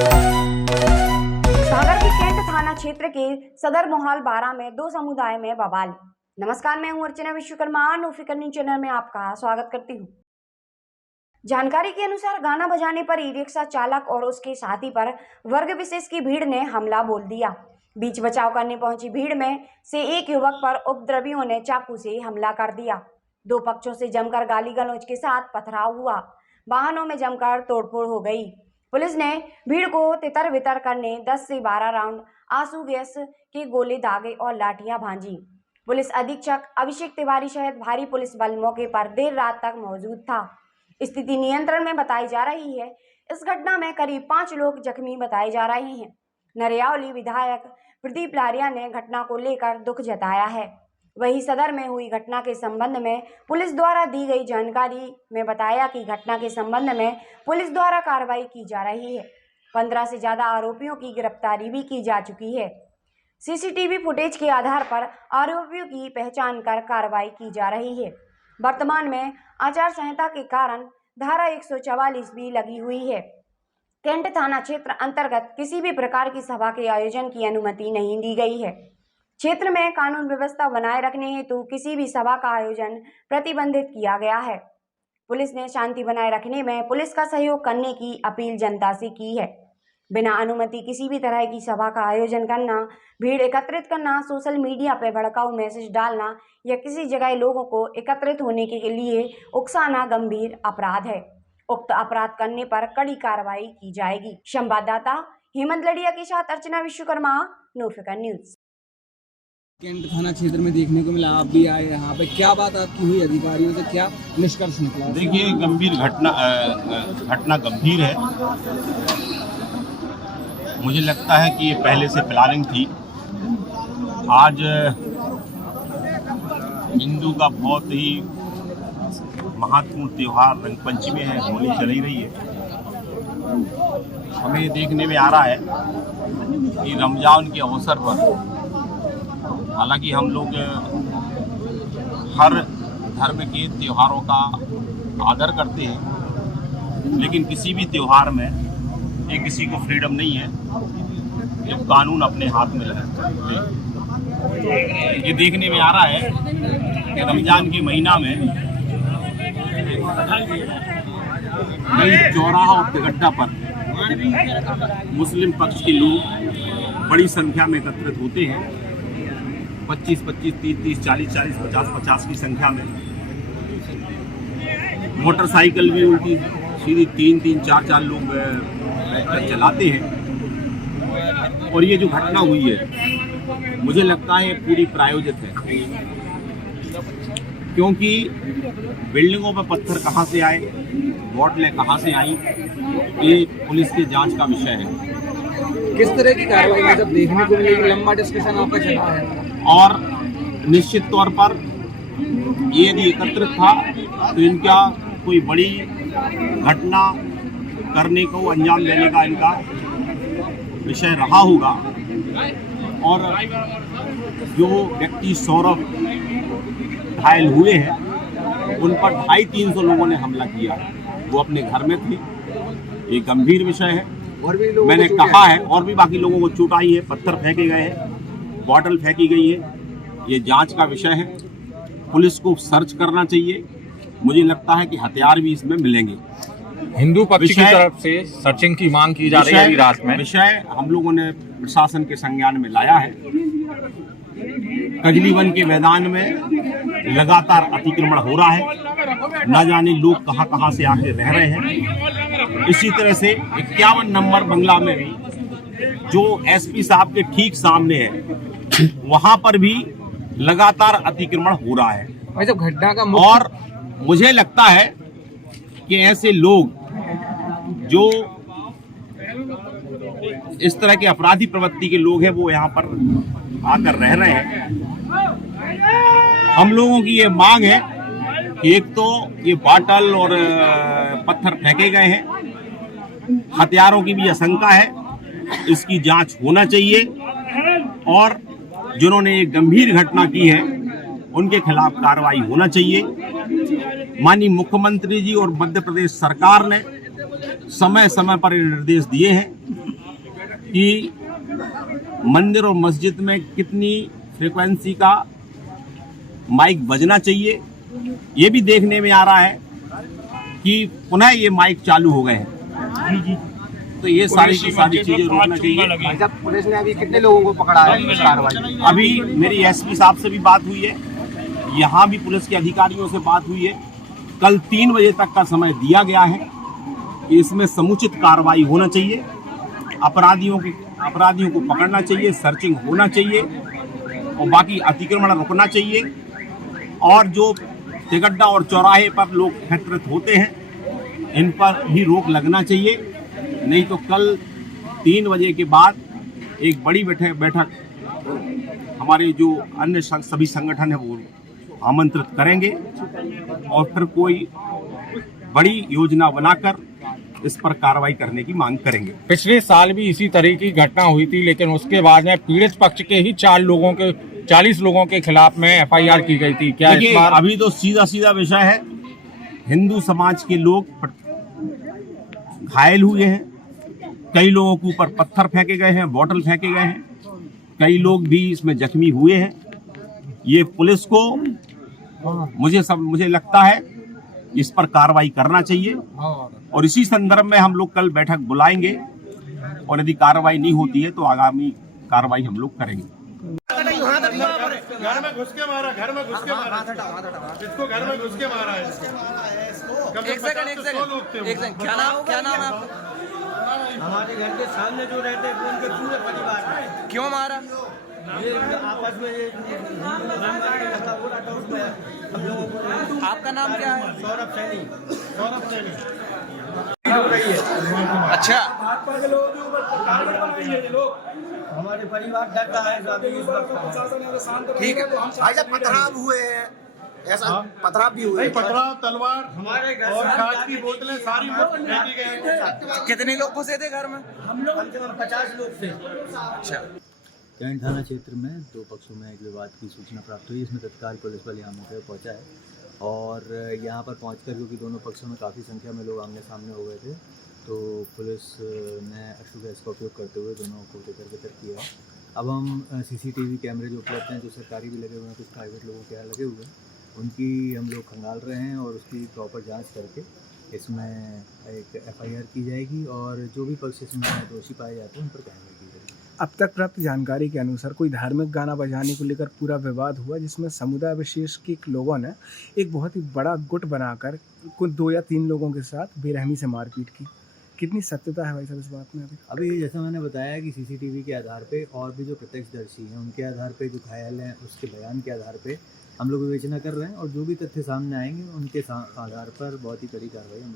सागर के कैंट थाना क्षेत्र के सदर मोहाल 12 में दो समुदाय में बवाल। नमस्कार, मैं हूं अर्चना विश्वकर्मा। नो फिकर न्यूज चैनल में आपका स्वागत करती हूं। जानकारी के अनुसार गाना बजाने पर ई रिक्शा चालक और उसके साथी पर वर्ग विशेष की भीड़ ने हमला बोल दिया। बीच बचाव करने पहुंची भीड़ में से एक युवक पर उपद्रवियों ने चाकू से हमला कर दिया। दो पक्षों से जमकर गाली गलौज के साथ पथराव हुआ। वाहनों में जमकर तोड़फोड़ हो गई। पुलिस ने भीड़ को तितर बितर करने 10 से 12 राउंड आंसू गैस के गोले दागे और लाठियां भांजी। पुलिस अधीक्षक अभिषेक तिवारी सहित भारी पुलिस बल मौके पर देर रात तक मौजूद था। स्थिति नियंत्रण में बताई जा रही है। इस घटना में करीब 5 लोग जख्मी बताए जा रहे हैं। नरियावली विधायक प्रदीप लारिया ने घटना को लेकर दुख जताया है। वहीं सदर में हुई घटना के संबंध में पुलिस द्वारा दी गई जानकारी में बताया कि घटना के संबंध में पुलिस द्वारा कार्रवाई की जा रही है। 15 से ज्यादा आरोपियों की गिरफ्तारी भी की जा चुकी है। सीसीटीवी फुटेज के आधार पर आरोपियों की पहचान कर कार्रवाई की जा रही है। वर्तमान में आचार संहिता के कारण धारा 144 भी लगी हुई है। कैंट थाना क्षेत्र अंतर्गत किसी भी प्रकार की सभा के आयोजन की अनुमति नहीं दी गई है। क्षेत्र में कानून व्यवस्था बनाए रखने हेतु किसी भी सभा का आयोजन प्रतिबंधित किया गया है। पुलिस ने शांति बनाए रखने में पुलिस का सहयोग करने की अपील जनता से की है। बिना अनुमति किसी भी तरह की सभा का आयोजन करना, भीड़ एकत्रित करना, सोशल मीडिया पर भड़काऊ मैसेज डालना या किसी जगह लोगों को एकत्रित होने के लिए उकसाना गंभीर अपराध है। उक्त अपराध करने पर कड़ी कार्रवाई की जाएगी। संवाददाता हेमंत लड़िया के साथ अर्चना विश्वकर्मा, नो फिकर न्यूज। कैंट थाना क्षेत्र में देखने को मिला, आप भी आए यहाँ पे, क्या बात आपकी हुई? अधिकारियों से क्या निष्कर्ष निकला? देखिए, गंभीर घटना गंभीर है। मुझे लगता है कि ये पहले से प्लानिंग थी। आज हिंदू का बहुत ही महत्वपूर्ण त्यौहार रंगपंचमी है, होली चल ही रही है। हमें देखने में आ रहा है कि रमजान के अवसर पर, हालांकि हम लोग हर धर्म के त्योहारों का आदर करते हैं, लेकिन किसी भी त्यौहार में ये किसी को फ्रीडम नहीं है जब कानून अपने हाथ में ले। ये देखने में आ रहा है कि रमजान के महीना में कई चौराहा और तिगड्डा पर मुस्लिम पक्ष के लोग बड़ी संख्या में एकत्रित होते हैं। 25, 30, 40, 50 की संख्या में मोटरसाइकिल भी उल्टी सीधी 3, 4 लोग चलाते हैं। और ये जो घटना हुई है, मुझे लगता है पूरी प्रायोजित है, क्योंकि बिल्डिंगों पर पत्थर कहाँ से आए, बोतलें कहाँ से आई, ये पुलिस की जांच का विषय है। किस तरह की कार्रवाई में जब देखने को मिलेगी? लंबा डिस्कशन आपका चला है और निश्चित तौर पर ये यदि एकत्रित था तो इनका कोई बड़ी घटना करने को अंजाम देने का इनका विषय रहा होगा। और जो व्यक्ति सौरभ घायल हुए हैं, उन पर 250-300 लोगों ने हमला किया है। वो अपने घर में थे। ये गंभीर विषय है। और भी लोगों मैंने कहा है, और भी बाकी लोगों को चोट आई है, पत्थर फेंके गए हैं, बॉटल फेंकी गई है। ये जांच का विषय है। पुलिस को सर्च करना चाहिए। मुझे लगता है कि हथियार भी इसमें मिलेंगे। हिंदू पक्ष की तरफ से सर्चिंग की मांग की जा रही है। रात में विषय हम लोगों ने प्रशासन के संज्ञान में लाया है। कजली वन के मैदान में लगातार अतिक्रमण हो रहा है। न जाने लोग कहां कहां से आके रह रहे हैं। इसी तरह से 51 नंबर बंगला में भी, जो एसपी साहब के ठीक सामने है, वहां पर भी लगातार अतिक्रमण हो रहा है। जब घटना का और मुझे लगता है कि ऐसे लोग जो इस तरह के अपराधी प्रवृत्ति के लोग हैं, वो यहाँ पर आकर रह रहे हैं। हम लोगों की ये मांग है कि एक तो ये बॉटल और पत्थर फेंके गए हैं, हथियारों की भी आशंका है, इसकी जांच होना चाहिए। और जिन्होंने ये गंभीर घटना की है, उनके खिलाफ कार्रवाई होना चाहिए। माननीय मुख्यमंत्री जी और मध्य प्रदेश सरकार ने समय समय पर निर्देश दिए हैं कि मंदिर और मस्जिद में कितनी फ्रीक्वेंसी का माइक बजना चाहिए। ये भी देखने में आ रहा है कि पुनः ये माइक चालू हो गए हैं। तो ये सारी की सारी चीजें रोकना चाहिए। पुलिस ने अभी कितने लोगों को पकड़ा है कार्रवाई? अभी मेरी एसपी साहब से भी बात हुई है, यहाँ भी पुलिस के अधिकारियों से बात हुई है। कल 3 बजे तक का समय दिया गया है कि इसमें समुचित कार्रवाई होना चाहिए, अपराधियों को पकड़ना चाहिए, सर्चिंग होना चाहिए और बाकी अतिक्रमण रुकना चाहिए। और जो तिगड्डा और चौराहे पर लोग एकत्रित होते हैं इन पर भी रोक लगना चाहिए, नहीं तो कल 3 बजे के बाद एक बड़ी बैठक हमारे जो अन्य सभी संगठन है वो आमंत्रित करेंगे और फिर कोई बड़ी योजना बनाकर इस पर कार्रवाई करने की मांग करेंगे। पिछले साल भी इसी तरह की घटना हुई थी, लेकिन उसके बाद में पीड़ित पक्ष के ही 40 लोगों के खिलाफ में FIR की गई थी। क्या इस बार? अभी तो सीधा विषय है, हिंदू समाज के लोग घायल हुए हैं, कई लोगों के ऊपर पत्थर फेंके गए हैं, बॉटल फेंके गए हैं, कई लोग भी इसमें जख्मी हुए हैं। ये पुलिस को मुझे लगता है इस पर कार्रवाई करना चाहिए और इसी संदर्भ में हम लोग कल बैठक बुलाएंगे और यदि कार्रवाई नहीं होती है तो आगामी कार्रवाई हम लोग करेंगे। घर में घुस के मारा, इसको घर में घुस के मारा है। एक सेकंड, क्या नाम है आपका? हमारे घर के सामने जो रहते हैं उनके पूरे परिवार में। क्यों मारा? ये आपस में ये हम लोगों को। आपका नाम क्या है? सौरभ सैनी। हो रही है। अच्छा, हमारे परिवार डर रहा है, ठीक है। पथराव हुए हैं, ऐसा पथराव भी हुए। पथराव, तलवार हमारे घर और कांच की बोतलें सारी फेंकी गई। कितने लोग घुसे थे घर में? हम लोग कम से कम 50 लोग थे। अच्छा, कैंट थाना क्षेत्र में 2 पक्षों में एक विवाद की सूचना प्राप्त हुई, इसमें तत्काल पुलिस बल यहाँ मौके पर पहुँचा है और यहाँ पर पहुँचकर क्योंकि दोनों पक्षों में काफ़ी संख्या में लोग आमने सामने हो गए थे तो पुलिस ने अश्रु गैस का उपयोग करते हुए दोनों को तितर किया। अब हम CCTV कैमरे जो उपलब्ध हैं, जो सरकारी भी लगे हुए हैं, कुछ प्राइवेट लोगों के यहाँ लगे हुए हैं, उनकी हम लोग खंगाल रहे हैं और उसकी प्रॉपर जाँच करके इसमें एक FIR की जाएगी और जो भी पक्ष इसमें दोषी पाए जाते हैं उन पर कार्रवाई की जाएगी। अब तक प्राप्त जानकारी के अनुसार कोई धार्मिक गाना बजाने को लेकर पूरा विवाद हुआ, जिसमें समुदाय विशेष के लोगों ने एक बहुत ही बड़ा गुट बनाकर कुछ 2 या 3 लोगों के साथ बेरहमी से मारपीट की। कितनी सत्यता है भाई साहब इस बात में? अभी जैसा मैंने बताया कि CCTV के आधार पे और भी जो प्रत्यक्षदर्शी हैं उनके आधार पे, जो घायल हैं उसके बयान के आधार पे हम लोग विवेचना कर रहे हैं और जो भी तथ्य सामने आएंगे उनके आधार पर बहुत ही कड़ी कार्रवाई हम